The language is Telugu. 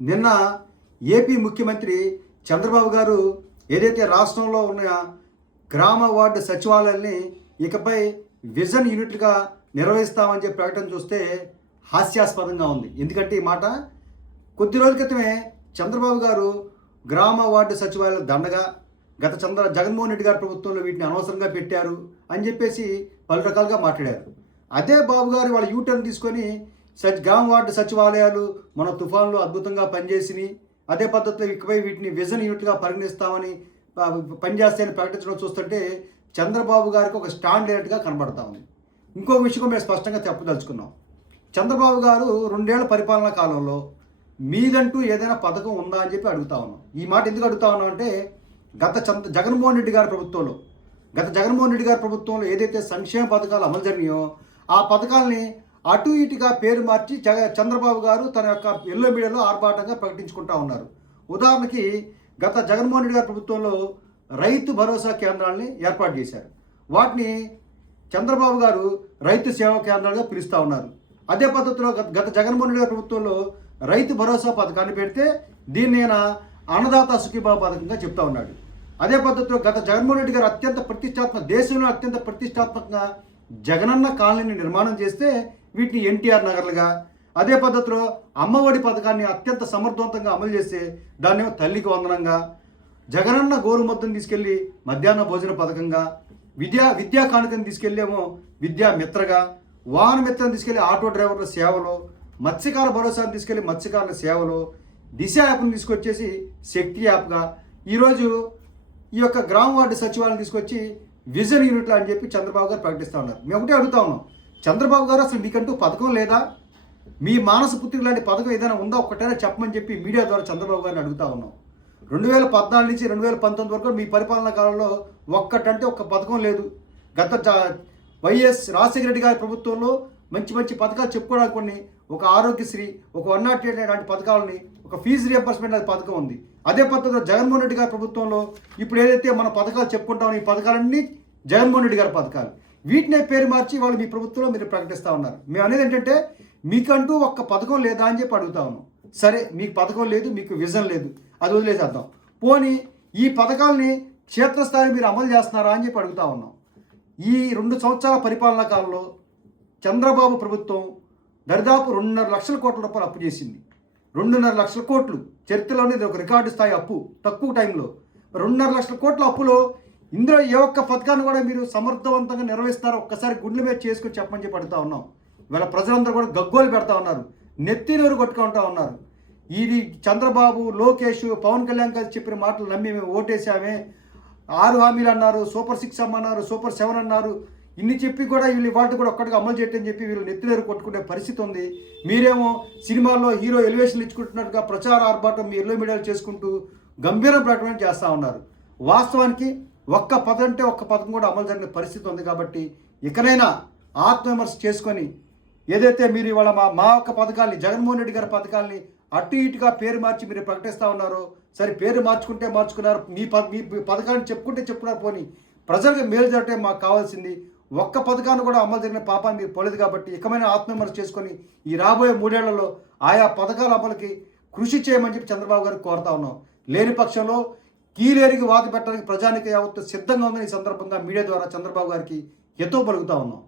నిన్న ఏపీ ముఖ్యమంత్రి చంద్రబాబు గారు ఏదైతే రాష్ట్రంలో ఉన్న గ్రామ వార్డు సచివాలయాల్ని ఇకపై విజన్ యూనిట్గా నిర్వహిస్తామని చెప్పి ప్రకటన చూస్తే హాస్యాస్పదంగా ఉంది. ఎందుకంటే ఈ మాట కొద్ది రోజుల క్రితమే చంద్రబాబు గారు గ్రామ వార్డు సచివాలయాలు దండగా గత చంద్ర జగన్మోహన్ రెడ్డి గారి ప్రభుత్వంలో వీటిని అనవసరంగా పెట్టారు అని చెప్పేసి పలు రకాలుగా మాట్లాడారు. అదే బాబు గారు వాళ్ళ యూటర్న్ తీసుకొని సచ్ గ్రామ వార్డు సచివాలయాలు మన తుఫాన్లో అద్భుతంగా పనిచేసినాయి అదే పద్ధతిలో ఇకపై వీటిని విజన్ యూనిట్గా పరిగణిస్తామని పనిచేస్తాయని ప్రకటించడం చూస్తుంటే చంద్రబాబు గారికి ఒక స్టాండ్ లేనట్టుగా కనబడతా ఉంది. ఇంకో విషయం మేము స్పష్టంగా చెప్పదలుచుకున్నాం. చంద్రబాబు గారు రెండేళ్ళ పరిపాలనా కాలంలో మీదంటూ ఏదైనా పథకం ఉందా అని చెప్పి అడుగుతా ఉన్నాం. ఈ మాట ఎందుకు అడుగుతా ఉన్నాం అంటే గత చంద్ర జగన్మోహన్ రెడ్డి గారి ప్రభుత్వంలో గత జగన్మోహన్ రెడ్డి గారి ప్రభుత్వంలో ఏదైతే సంక్షేమ పథకాలు అమలు జరిగినాయో ఆ పథకాలని అటు ఇటుగా పేరు మార్చి చంద్రబాబు గారు తన యొక్క ఎల్లో మీడియాలో ఆర్భాటంగా ప్రకటించుకుంటా ఉన్నారు. ఉదాహరణకి గత జగన్మోహన్ రెడ్డి గారి ప్రభుత్వంలో రైతు భరోసా కేంద్రాలని ఏర్పాటు చేశారు. వాటిని చంద్రబాబు గారు రైతు సేవా కేంద్రాలుగా పిలుస్తూ ఉన్నారు. అదే పద్ధతిలో గత గత జగన్మోహన్ రెడ్డి గారి ప్రభుత్వంలో రైతు భరోసా పథకాన్ని పెడితే దీన్ని ఆయన అన్నదాత సుఖీభావ పథకంగా చెప్తా ఉన్నాడు. అదే పద్ధతిలో గత జగన్మోహన్ రెడ్డి గారు అత్యంత ప్రతిష్టాత్మక దేశంలో అత్యంత ప్రతిష్టాత్మకంగా జగనన్న కాలనీని నిర్మాణం చేస్తే వీటిని ఎన్టీఆర్ నగర్లుగా అదే పద్ధతిలో అమ్మఒడి పథకాన్ని అత్యంత సమర్థవంతంగా అమలు చేస్తే దాన్ని తల్లికి వందనంగా జగనన్న గోరుముద్దను తీసుకెళ్ళి మధ్యాహ్న భోజన పథకంగా విద్యా విద్యా కానుకను తీసుకెళ్ళేమో విద్యా మిత్రగా వాహన మిత్రను తీసుకెళ్ళి ఆటో డ్రైవర్ల సేవలో మత్స్యకార భరోసాను తీసుకెళ్ళి మత్స్యకారుల సేవలో దిశ యాప్ను తీసుకొచ్చేసి శక్తి యాప్గా ఈరోజు ఈ యొక్క గ్రామ వార్డు సచివాలయం తీసుకొచ్చి విజన్ యూనిట్లు అని చెప్పి చంద్రబాబు గారు ప్రకటిస్తూ ఉన్నారు. మేము ఒకటే అడుగుతా ఉన్నాం. చంద్రబాబు గారు అసలు మీకంటూ పథకం లేదా? మీ మానస పుత్రిక లాంటి పథకం ఏదైనా ఉందా? ఒక్కటైనా చెప్పమని చెప్పి మీడియా ద్వారా చంద్రబాబు గారిని అడుగుతా ఉన్నాం. రెండు వేల పద్నాలుగు నుంచి రెండు వేల పంతొమ్మిది వరకు మీ పరిపాలనా కాలంలో ఒక్కటంటే ఒక్క పథకం లేదు. గత వైఎస్ రాజశేఖర రెడ్డి గారి ప్రభుత్వంలో మంచి మంచి పథకాలు చెప్పుకోవడానికి కొన్ని ఒక ఆరోగ్యశ్రీ ఒక వన్ నాట్ ఎయిట్ లాంటి పథకాలని ఒక ఫీజు రియంబర్స్మెంట్ అనే పథకం ఉంది. అదే పద్ధతిలో జగన్మోహన్ రెడ్డి గారి ప్రభుత్వంలో ఇప్పుడు ఏదైతే మన పథకాలు చెప్పుకుంటామో ఈ పథకాలన్నీ జగన్మోహన్ రెడ్డి గారి పథకాలు. వీటినే పేరు మార్చి వాళ్ళు మీ ప్రభుత్వంలో మీరు ప్రకటిస్తూ ఉన్నారు. మేము అనేది ఏంటంటే మీకంటూ ఒక్క పథకం లేదా అని చెప్పి అడుగుతా ఉన్నాం. సరే మీకు పథకం లేదు మీకు విజన్ లేదు. అది వదిలేసేద్దాం. పోనీ ఈ పథకాలని క్షేత్రస్థాయి మీరు అమలు చేస్తున్నారా అని చెప్పి అడుగుతా ఉన్నాం. ఈ రెండు సంవత్సరాల పరిపాలనా కాలంలో చంద్రబాబు ప్రభుత్వం దరిదాపు రెండున్నర లక్షల కోట్ల రూపాయలు అప్పు చేసింది. రెండున్నర లక్షల కోట్లు చరిత్రలోనే ఇది ఒక రికార్డు స్థాయి అప్పు తక్కువ టైంలో. రెండున్నర లక్షల కోట్ల అప్పులో ఇందులో ఏ ఒక్క పథకాన్ని కూడా మీరు సమర్థవంతంగా నిర్వహిస్తారో ఒక్కసారి గుండెల మీద చేసుకుని చెప్పమని చెప్పి అడుగుతా ఉన్నాం. వీళ్ళ ప్రజలందరూ కూడా గగ్గోలు పెడతా ఉన్నారు. నెత్తి నోరు కొట్టుకుంటా ఉన్నారు. ఇది చంద్రబాబు లోకేష్ పవన్ కళ్యాణ్ గారు చెప్పిన మాటలు నమ్మి మేము ఓటేసామే ఆరు హామీలు అన్నారు సూపర్ సిక్స్ అన్నారు సూపర్ సెవెన్ అన్నారు. ఇన్ని చెప్పి కూడా వీళ్ళు వాటి కూడా ఒక్కటిగా అమలు చేయటని చెప్పి వీళ్ళు నెత్తిలేరు కొట్టుకునే పరిస్థితి ఉంది. మీరేమో సినిమాల్లో హీరో ఎలివేషన్లు ఇచ్చుకుంటున్నట్టుగా ప్రచార ఆర్భాటం మీ ఎల్లో మీడియాలు చేసుకుంటూ గంభీర ప్రకటన చేస్తూ ఉన్నారు. వాస్తవానికి ఒక్క పదం అంటే ఒక్క పదం కూడా అమలు జరిగిన పరిస్థితి ఉంది కాబట్టి ఇకనైనా ఆత్మవిమర్శ చేసుకొని ఏదైతే మీరు ఇవాళ మా మా యొక్క పథకాల్ని జగన్మోహన్ రెడ్డి గారి పథకాల్ని అటు ఇటుగా పేరు మార్చి మీరు ప్రకటిస్తూ ఉన్నారో సరే పేరు మార్చుకుంటే మార్చుకున్నారు మీ ప మీ పథకాన్ని చెప్పుకుంటే చెప్పుకున్నారు పోని ప్రజలకు మేలు జరగటం మాకు కావాల్సింది. ఒక్క పథకాన్ని కూడా అమలు జరిగిన పాపాన్ని మీరు పోలేదు కాబట్టి ఇకమైన ఆత్మవిమర్శ చేసుకొని ఈ రాబోయే మూడేళ్ళలో ఆయా పథకాల అమలుకి కృషి చేయమని చెప్పి చంద్రబాబు గారికి కోరుతా ఉన్నాం. లేని పక్షంలో కీలేరికి వాత పెట్టడానికి ప్రజానికి యావత్తు సిద్ధంగా ఉందని ఈ సందర్భంగా మీడియా ద్వారా చంద్రబాబు గారికి ఎతో పలుకుతా ఉన్నాం.